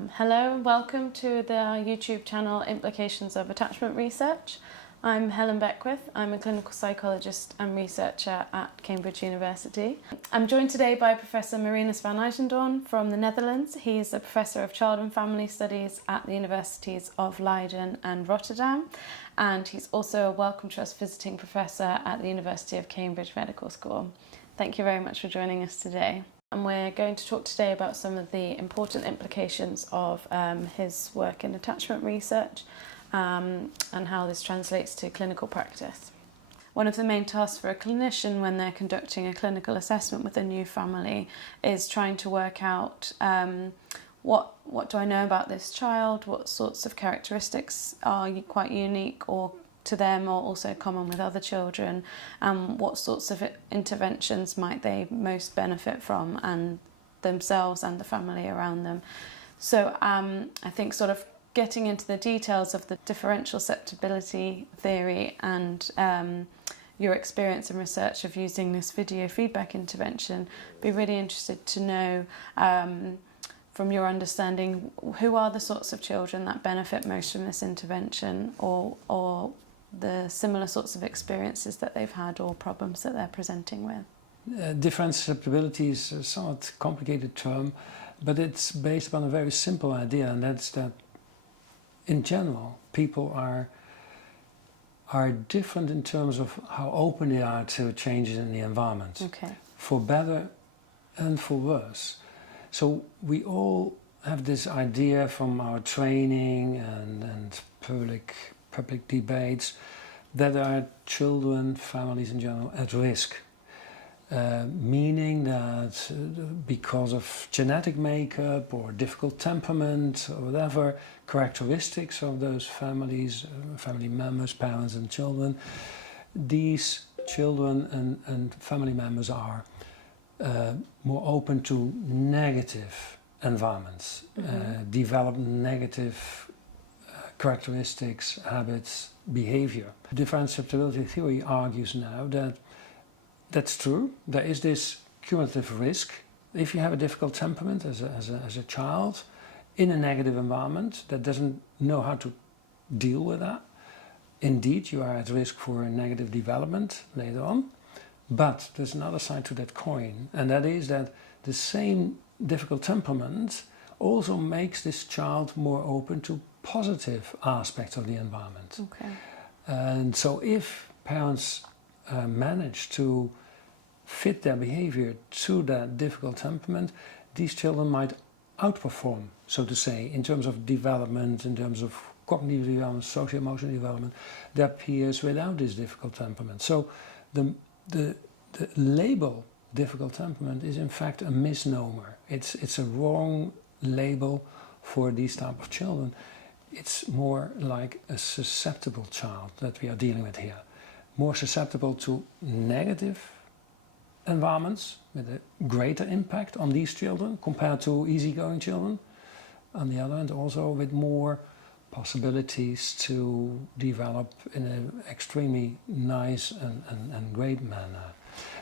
Hello and welcome to the YouTube channel Implications of Attachment Research. I'm Helen Beckwith. I'm a clinical psychologist and researcher at Cambridge University. I'm joined today by Professor Marinus van IJzendoorn from the Netherlands. He's a professor of child and family studies at the universities of Leiden and Rotterdam, and he's also a Wellcome Trust visiting professor at the University of Cambridge Medical School. Thank you very much for joining us today. And we're going to talk today about some of the important implications of his work in attachment research and how this translates to clinical practice. One of the main tasks for a clinician when they're conducting a clinical assessment with a new family is trying to work out what do I know about this child, what sorts of characteristics are quite unique or to them or also common with other children, and what sorts of interventions might they most benefit from and themselves and the family around them. So I think sort of getting into the details of the differential susceptibility theory and your experience and research of using this video feedback intervention, be really interested to know from your understanding, who are the sorts of children that benefit most from this intervention, or the similar sorts of experiences that they've had or problems that they're presenting with? Differential susceptibility is a somewhat complicated term, but it's based upon a very simple idea, and that's that in general people are different in terms of how open they are to changes in the environment, for better and for worse. So we all have this idea from our training and public debates that there are children, families in general, at risk. Meaning that because of genetic makeup or difficult temperament or whatever characteristics of those families, family members, parents and children, these children and family members are more open to negative environments, develop negative characteristics, habits, behavior. Differential susceptibility theory argues now that that's true. There is this cumulative risk. If you have a difficult temperament as a child in a negative environment that doesn't know how to deal with that, indeed you are at risk for a negative development later on. But there's another side to that coin, and that is that the same difficult temperament also makes this child more open to positive aspects of the environment. And so if parents manage to fit their behavior to that difficult temperament, these children might outperform, so to say, in terms of development, in terms of cognitive development, social emotional development, their peers without this difficult temperament. So the label difficult temperament is in fact a misnomer. It's a wrong label for these type of children. It's more like a susceptible child that we are dealing with here. More susceptible to negative environments with a greater impact on these children compared to easygoing children. On the other hand, also with more possibilities to develop in an extremely nice and great manner.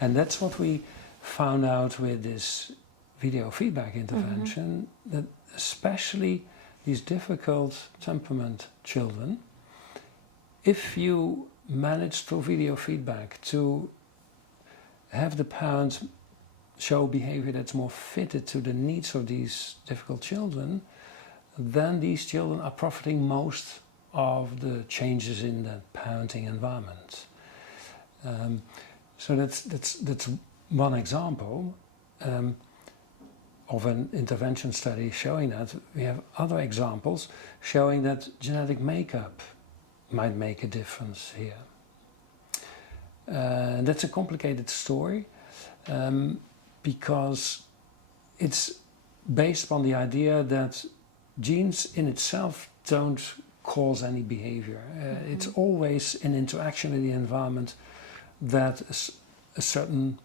And that's what we found out with this video feedback intervention, that especially these difficult temperament children, if you manage through video feedback to have the parents show behavior that's more fitted to the needs of these difficult children, then these children are profiting most of the changes in the parenting environment. So that's one example of an intervention study showing that. We have other examples showing that genetic makeup might make a difference here. That's a complicated story because it's based upon the idea that genes in itself don't cause any behavior. It's always in interaction with the environment that a certain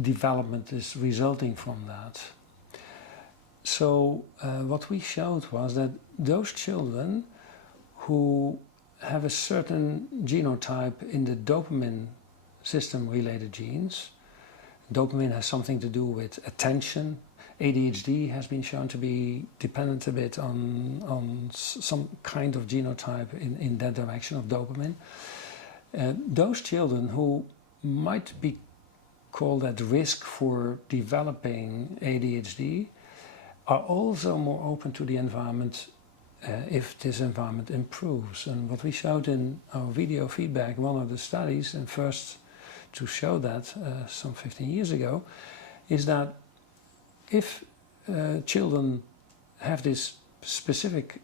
development is resulting from that. So what we showed was that those children who have a certain genotype in the dopamine system related genes. Dopamine has something to do with attention, ADHD has been shown to be dependent a bit on some kind of genotype in that direction of dopamine. Those children who might be called at risk for developing ADHD are also more open to the environment if this environment improves. And what we showed in our video feedback, one of the studies, and first to show that some 15 years ago, is that if children have this specific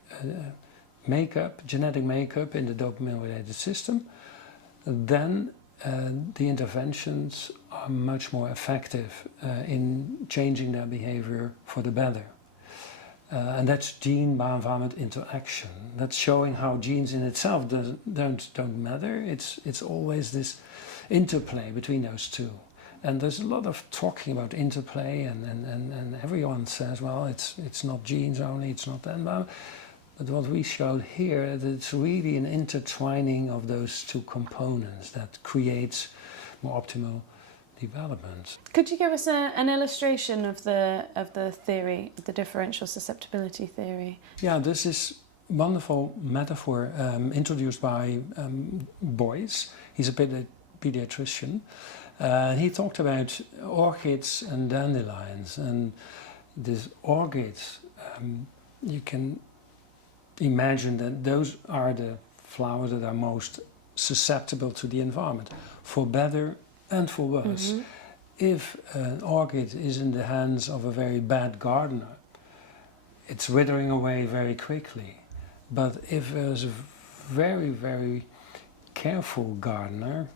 genetic makeup in the dopamine-related system, then the interventions are much more effective in changing their behavior for the better. And that's gene-bioenvironment interaction. That's showing how genes in itself don't matter. It's always this interplay between those two. And there's a lot of talking about interplay, and everyone says, well, it's not genes only, it's not the environment. But what we showed here, that it's really an intertwining of those two components that creates more optimal development. Could you give us an illustration of the theory, the differential susceptibility theory? Yeah, this is wonderful metaphor introduced by Boyce. He's a pediatrician. He talked about orchids and dandelions, and these orchids, you can imagine that those are the flowers that are most susceptible to the environment, for better and for worse. Mm-hmm. If an orchid is in the hands of a very bad gardener, it's withering away very quickly. But if there's a very, very careful gardener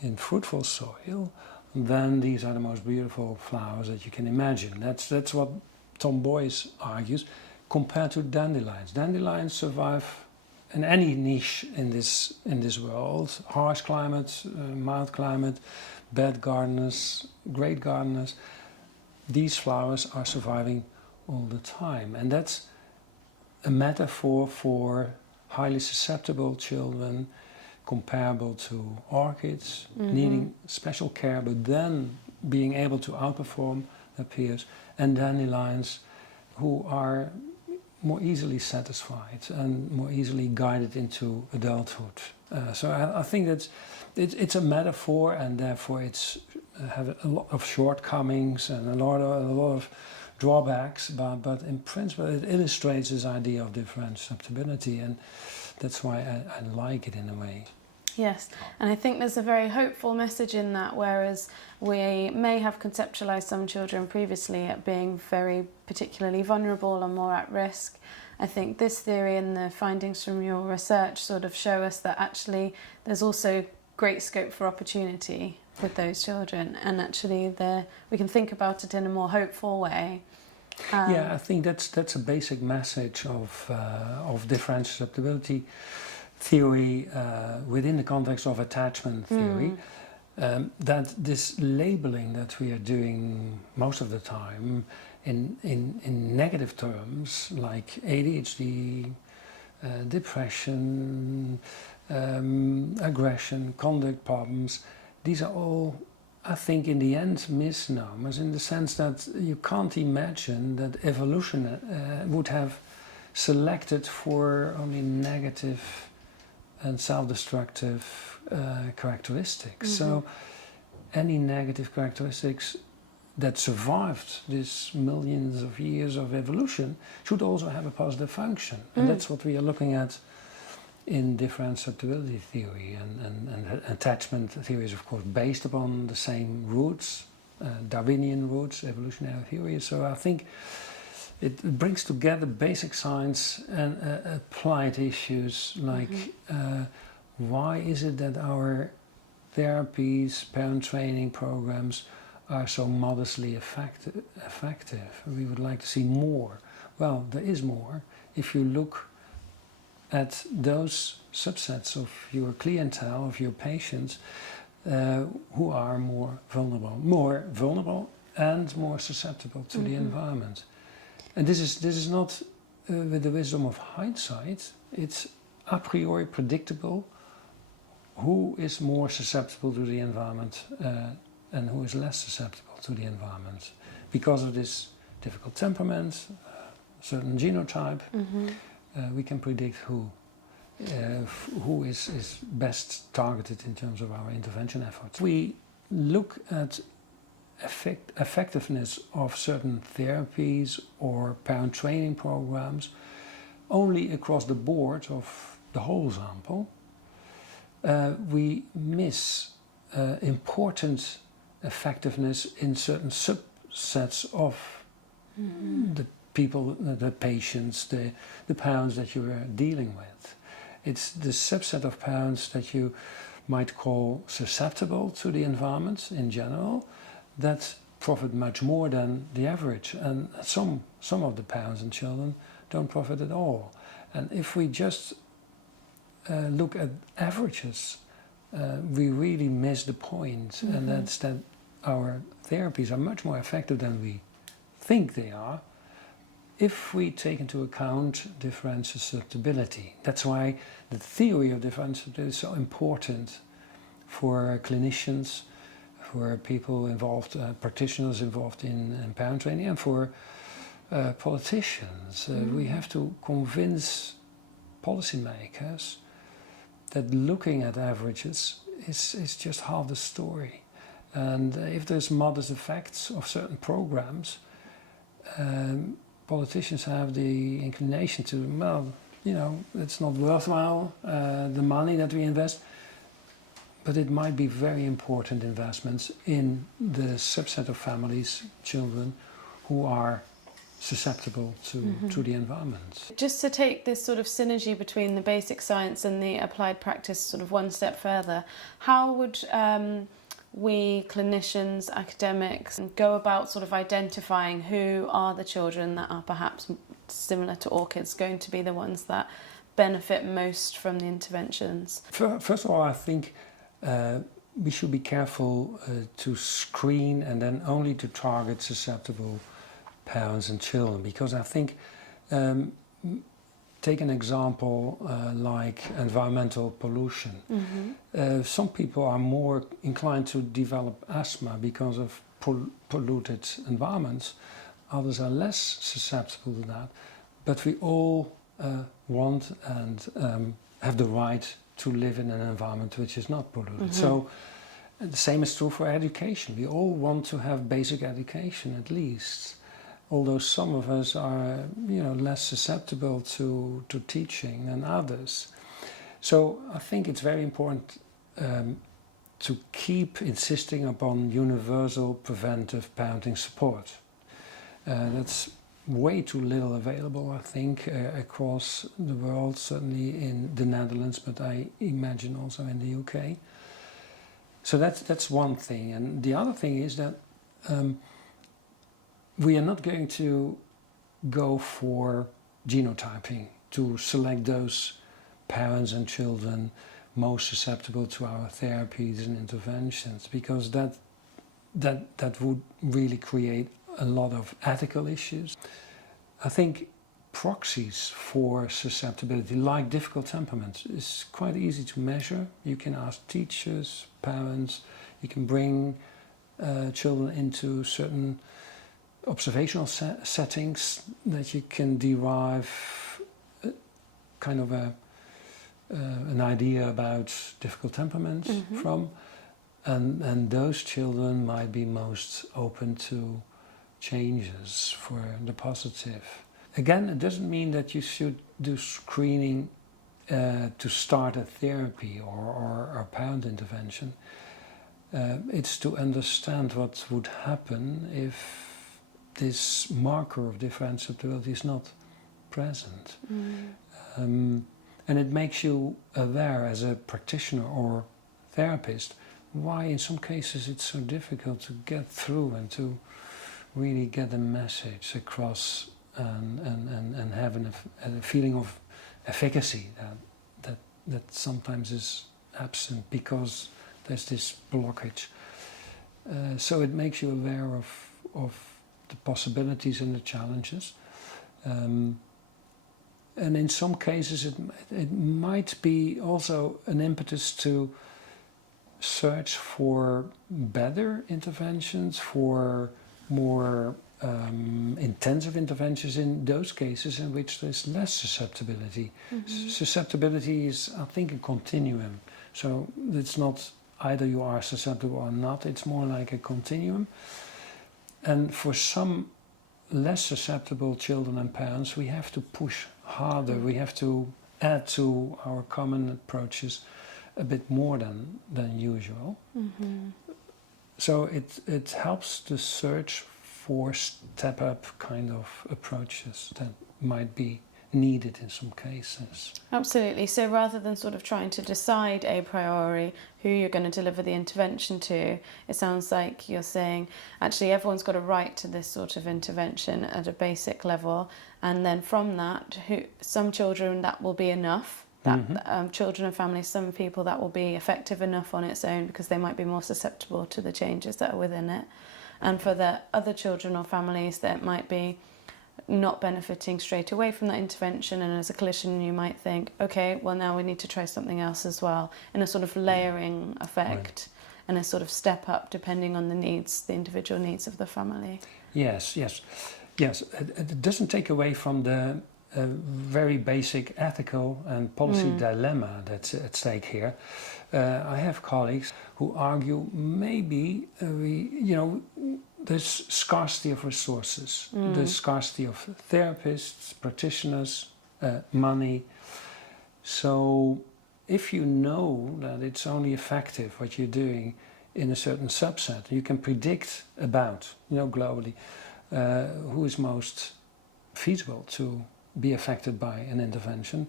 in fruitful soil, then these are the most beautiful flowers that you can imagine. That's what Tom Boyce argues, compared to dandelions. Dandelions survive in any niche in this world: harsh climate, mild climate, bad gardeners, great gardeners. These flowers are surviving all the time, and that's a metaphor for highly susceptible children, comparable to orchids, mm-hmm. needing special care, but then being able to outperform their peers, and dandelions who are more easily satisfied and more easily guided into adulthood. So I think that it's a metaphor, and therefore it's have a lot of shortcomings and a lot of drawbacks, but in principle it illustrates this idea of differential susceptibility, and that's why I like it in a way. Yes, and I think there's a very hopeful message in that, whereas we may have conceptualised some children previously at being very particularly vulnerable and more at risk. I think this theory and the findings from your research sort of show us that actually there's also great scope for opportunity with those children, and actually we can think about it in a more hopeful way. Yeah, I think that's a basic message of differential susceptibility theory within the context of attachment theory, that this labeling that we are doing most of the time in negative terms, like ADHD, depression, aggression, conduct problems, these are all, I think, in the end misnomers, in the sense that you can't imagine that evolution would have selected for only negative and self-destructive characteristics. Mm-hmm. So any negative characteristics that survived these millions of years of evolution should also have a positive function. And that's what we are looking at in differential susceptibility theory, and attachment theory is of course based upon the same roots, Darwinian roots, evolutionary theory. So I think it brings together basic science and applied issues like why is it that our therapies, parent training programs are so modestly effective? We would like to see more. Well, there is more if you look at those subsets of your clientele, of your patients, who are more vulnerable and more susceptible to the environment. And this is not with the wisdom of hindsight. It's a priori predictable who is more susceptible to the environment and who is less susceptible to the environment, because of this difficult temperament, certain genotype, we can predict who is best targeted in terms of our intervention efforts. We look at effectiveness of certain therapies or parent training programs only across the board of the whole sample. We miss important effectiveness in certain subsets of the people, the patients, the parents that you are dealing with. It's the subset of parents that you might call susceptible to the environment in general that profit much more than the average, and some of the parents and children don't profit at all. And if we just look at averages, we really miss the point, and that's that our therapies are much more effective than we think they are if we take into account differential susceptibility. That's why the theory of differential susceptibility is so important for clinicians, for people involved, practitioners involved in parent training, and for politicians. We have to convince policymakers that looking at averages is just half the story. And if there's modest effects of certain programs, politicians have the inclination to, well, you know, it's not worthwhile, the money that we invest, but it might be very important investments in the subset of families, children, who are susceptible to the environment. Just to take this sort of synergy between the basic science and the applied practice sort of one step further, how would we clinicians, academics, go about sort of identifying who are the children that are perhaps similar to orchids going to be the ones that benefit most from the interventions? First of all, I think we should be careful to screen and then only to target susceptible parents and children, because I think, take an example like environmental pollution. Some people are more inclined to develop asthma because of polluted environments. Others are less susceptible to that. But we all want and have the right to live in an environment which is not polluted. So the same is true for education. We all want to have basic education at least, although some of us are, you know, less susceptible to teaching than others. So I think it's very important to keep insisting upon universal preventive parenting support. That's way too little available, I think, across the world, certainly in the Netherlands, but I imagine also in the UK. So that's one thing. And the other thing is that we are not going to go for genotyping to select those parents and children most susceptible to our therapies and interventions, because that would really create a lot of ethical issues. I think proxies for susceptibility, like difficult temperaments, is quite easy to measure. You can ask teachers, parents, you can bring children into certain observational settings that you can derive kind of an idea about difficult temperaments from, and those children might be most open to changes for the positive. Again, it doesn't mean that you should do screening to start a therapy or a parent intervention. It's to understand what would happen if this marker of differentiability is not present. And it makes you aware as a practitioner or therapist why in some cases it's so difficult to get through and to really get a message across and have a feeling of efficacy that sometimes is absent because there's this blockage. So it makes you aware of the possibilities and the challenges. And in some cases it might be also an impetus to search for better interventions, for more intensive interventions in those cases in which there's less susceptibility. Susceptibility is, I think, a continuum. So it's not either you are susceptible or not, it's more like a continuum. And for some less susceptible children and parents, we have to push harder, we have to add to our common approaches a bit more than usual. So it helps to search for step-up kind of approaches that might be needed in some cases. Absolutely. So rather than sort of trying to decide a priori who you're going to deliver the intervention to, it sounds like you're saying actually everyone's got a right to this sort of intervention at a basic level, and then from that, some children that will be enough. Children and families, some people that will be effective enough on its own because they might be more susceptible to the changes that are within it. And for the other children or families that might be not benefiting straight away from that intervention, and as a clinician you might think, okay, well now we need to try something else as well, in a sort of layering effect, and a sort of step up depending on the needs, the individual needs of the family. Yes. It doesn't take away from the very basic ethical and policy dilemma that's at stake here. I have colleagues who argue maybe there's scarcity of resources, there's scarcity of therapists, practitioners, money. So if you know that it's only effective what you're doing in a certain subset, you can predict about, globally, who is most feasible to be affected by an intervention.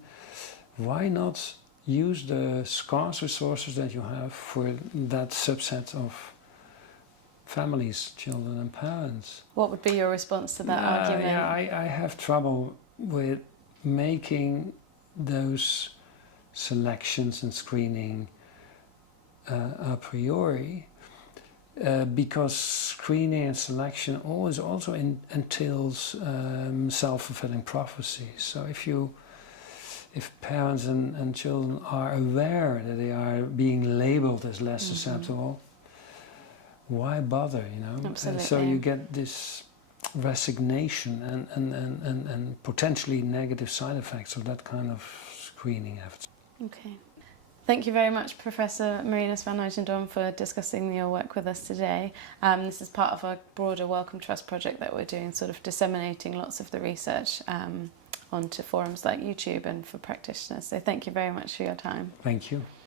Why not use the scarce resources that you have for that subset of families, children and parents? What would be your response to that argument? Yeah, I have trouble with making those selections and screening a priori, because screening and selection always also entails self-fulfilling prophecy. So if parents and children are aware that they are being labeled as less susceptible, why bother, Absolutely. So you get this resignation and potentially negative side effects of that kind of screening efforts. Okay. Thank you very much, Professor Marinus van IJzendoorn, for discussing your work with us today. This is part of a broader Wellcome Trust project that we're doing, sort of disseminating lots of the research onto forums like YouTube and for practitioners. So thank you very much for your time. Thank you.